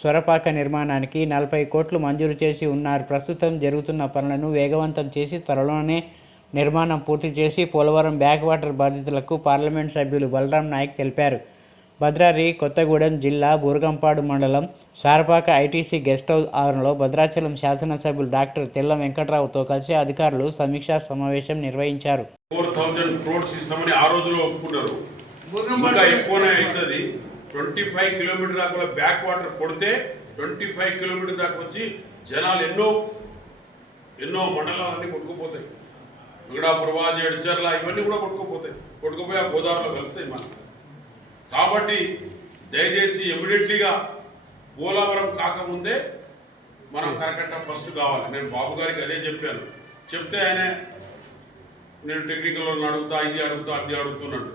స్వరపాక నిర్మాణానికి నలభై కోట్లు మంజూరు చేసి ఉన్నారు. ప్రస్తుతం జరుగుతున్న పనులను వేగవంతం చేసి త్వరలోనే నిర్మాణం పూర్తి చేసి పోలవరం బ్యాక్ వాటర్ బాధితులకు పార్లమెంట్ సభ్యులు బలరాం నాయక్ తెలిపారు. భద్రాద్రి కొత్తగూడెం జిల్లా బూరగంపాడు మండలం సారపాక ఐటీసీ గెస్ట్ హౌస్ ఆవరణలో భద్రాచలం శాసనసభ్యులు డాక్టర్ తెల్ల వెంకట్రావుతో కలిసి అధికారులు సమీక్షా సమావేశం నిర్వహించారు. ఫోర్ థౌజండ్ క్రోడ్స్ ఇస్తామని ఆ రోజులో ఒప్పుకున్నారు. ఇంకా ఎక్కువనే అవుతుంది. ట్వంటీ ఫైవ్ కిలోమీటర్ దాకా బ్యాక్ వాటర్ కొడితే ట్వంటీ ఫైవ్ కిలోమీటర్ దాకా వచ్చి జనాలు ఎన్నో ఎన్నో మండలాలన్నీ కొట్టుకుపోతాయి. వెంకటాపుర వాజి ఎడ్చర్ల ఇవన్నీ కూడా కొట్టుకుపోతాయి. కొట్టుకుపోయి ఆ గోదావరిలో కలుస్తాయి మనకు కాబట్టి దయచేసి ఇమీడియట్లీగా పోలవరం కాకముందే మనం కరకట్ట ఫస్ట్ కావాలి. నేను బాబు గారికి అదే చెప్పాను. చెప్తే ఆయన నేను టెక్నికల్ వాళ్ళని అడుగుతా ఇది అడుగుతా అది అడుగుతున్నాడు.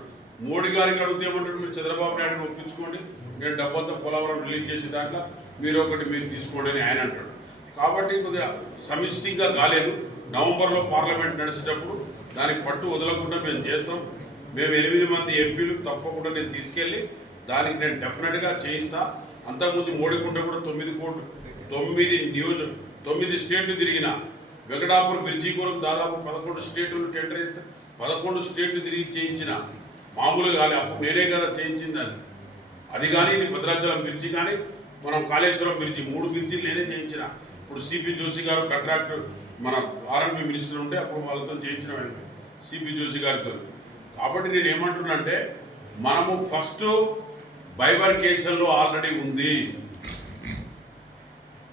మోడీ గారికి అడిగితే ఏమంటాడు? మీరు చంద్రబాబు నాయుడుని ఒప్పించుకోండి. నేను డబ్బంతా పోలవరం రిలీజ్ చేసే దాంట్లో మీరు ఒకటి మీరు తీసుకోండి అని ఆయన అంటాడు. కాబట్టి కొద్దిగా సమిష్టిగా కాలేదు నవంబర్లో పార్లమెంట్ నడిచేటప్పుడు దానికి పట్టు వదలకుండా మేము చేస్తాం. మేము ఎనిమిది మంది ఎంపీలు తప్పకుండా నేను తీసుకెళ్ళి దానికి నేను డెఫినెట్గా చేయిస్తా. అంతకుముందు మోడీకుంట కూడా తొమ్మిది కోట్లు తొమ్మిది నియోజక తొమ్మిది స్టేట్లు తిరిగిన వెంకటాపురం బ్రిడ్జి కొరకు దాదాపు పదకొండు స్టేట్లు టెండర్ ఇస్తే పదకొండు స్టేట్లు తిరిగి చేయించిన మామూలుగా కానీ అప్పుడు నేనే కదా చేయించిందని. అది కానీ ఇది భద్రాచలం బ్రిడ్జి కానీ మనం కాళేశ్వరం బ్రిడ్జి మూడు బ్రిడ్జిలు నేనే చేయించిన. ఇప్పుడు సిపి జోషి గారు కంట్రాక్టర్ మన ఆర్ఎంపీ మినిస్టర్ ఉంటే అప్పుడు వాళ్ళతో చేయించిన సిపి జోషి గారితో. కాబట్టి నేను ఏమంటున్నా అంటే మనము ఫస్ట్ బైబర్కేషన్లో ఆల్రెడీ ఉంది.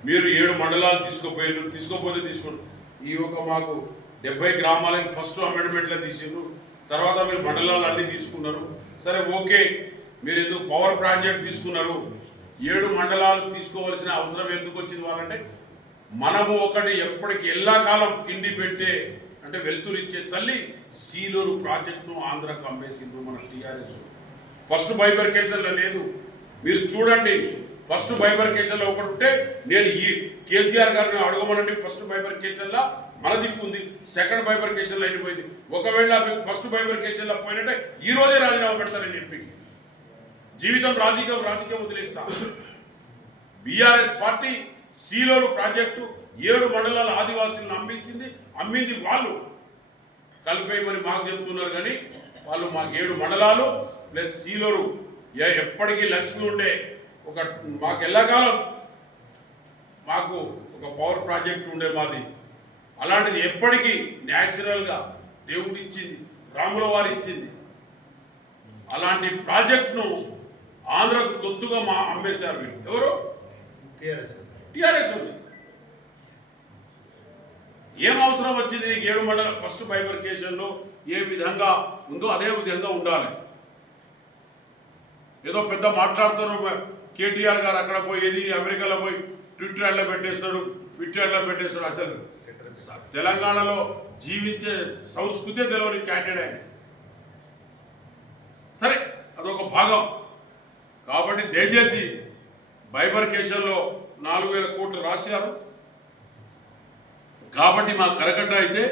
మీరు ఏడు మండలాలు తీసుకుపోయారు తీసుకోపోతే తీసుకోండి ఈ ఒక మాకు డెబ్బై గ్రామాలకి ఫస్ట్ అమెండ్మెంట్లో తీసిండ్రు. తర్వాత మీరు మండలాలు అన్నీ తీసుకున్నారు. సరే ఓకే. మీరు ఎందుకు పవర్ ప్రాజెక్ట్ తీసుకున్నారు? ఏడు మండలాలు తీసుకోవాల్సిన అవసరం ఎందుకు వచ్చింది వాళ్ళంటే మనము ఒకటి ఎప్పటికి ఎల్లాకాలం తిండి పెట్టే అంటే వెలుతురిచ్చే తల్లి సీలూరు ప్రాజెక్టును ఆంధ్ర అమ్మేసిండ్రు మన టీఆర్ఎస్. ఫస్ట్ బైబర్కేషన్లో లేదు. మీరు చూడండి ఫస్ట్ బైబర్కేషన్లో ఒకటి ఉంటే నేను ఈ కేసీఆర్ గారిని అడగమనండి ఫస్ట్ బైబర్కేషన్లో మన దిక్కు ఉంది. సెకండ్ బైబర్కేషన్లో వెళ్ళిపోయింది ఒకవేళ మీకు ఫస్ట్ బైబర్కేషన్లో పోయినట్టే ఈ రోజే రాజీనామా పెడతారని ఎంపీకి. జీవితం రాజకీయం రాజకీయం వదిలేస్తా. బీఆర్ఎస్ పార్టీ సీలోరు ప్రాజెక్టు ఏడు మండలాల ఆదివాసులను అమ్మించింది. అమ్మింది వాళ్ళు. కలిపేయమని మాకు చెప్తున్నారు కానీ వాళ్ళు మాకు ఏడు మండలాలు ప్లస్ సీలోరు ఏ- ఎప్పటికీ లక్ష్మి ఉండే ఒక మాకు ఎల్లకాలం మాకు ఒక పవర్ ప్రాజెక్ట్ ఉండే మాది. అలాంటిది ఎప్పటికీ న్యాచురల్గా దేవుడు ఇచ్చింది రాముల వారు ఇచ్చింది. అలాంటి ప్రాజెక్ట్ను ఆంధ్రకు తొత్తుగా మా అమ్మేశారు వీళ్ళు. ఎవరు? టిఆర్ఎస్ ఏం అవసరం వచ్చింది నీకు ఏడు మండలం ఫస్ట్ బైబర్కేషన్లో ఏ విధంగా ఉందో అదే విధంగా ఉండాలి. ఏదో పెద్ద మాట్లాడుతారు కేటీఆర్ గారు అక్కడ పోయేది అమెరికాలో పోయి ట్విట్టర్లో పెట్టేస్తాడు ట్విట్టర్లో పెట్టేస్తాడు అసలు. తెలంగాణలో జీవించే సంస్కృతే తెలియని క్యాండిడేట్ సరే అదొక భాగం. కాబట్టి దయచేసి బైబర్కేషన్లో నాలుగు వేల కోట్లు రాశారు. కాబట్టి మా కరకట్ట అయితే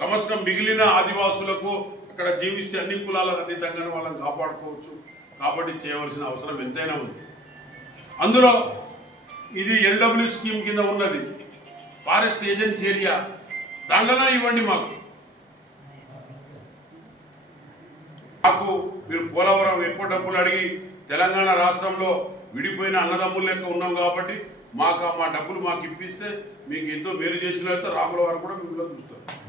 కమస్కం మిగిలిన ఆదివాసులకు అక్కడ జీవిస్తే అన్ని కులాలకు అతీతంగానే వాళ్ళని కాపాడుకోవచ్చు. కాబట్టి చేయవలసిన అవసరం ఎంతైనా ఉంది. అందులో ఇది ఎల్డబ్ల్యూ స్కీమ్ కింద ఉన్నది. Forest agency area. దాంట్లోనే ఇవ్వండి మాకు. మాకు మీరు పోలవరం ఎక్కువ డబ్బులు అడిగి తెలంగాణ రాష్ట్రంలో విడిపోయిన అన్నదమ్ములు లెక్క ఉన్నాం కాబట్టి మాకు ఆ- మా డబ్బులు మాకు ఇప్పిస్తే మీకు ఎంతో మేలు చేసిన రాముల వారు కూడా మిమ్మల్ని చూస్తారు.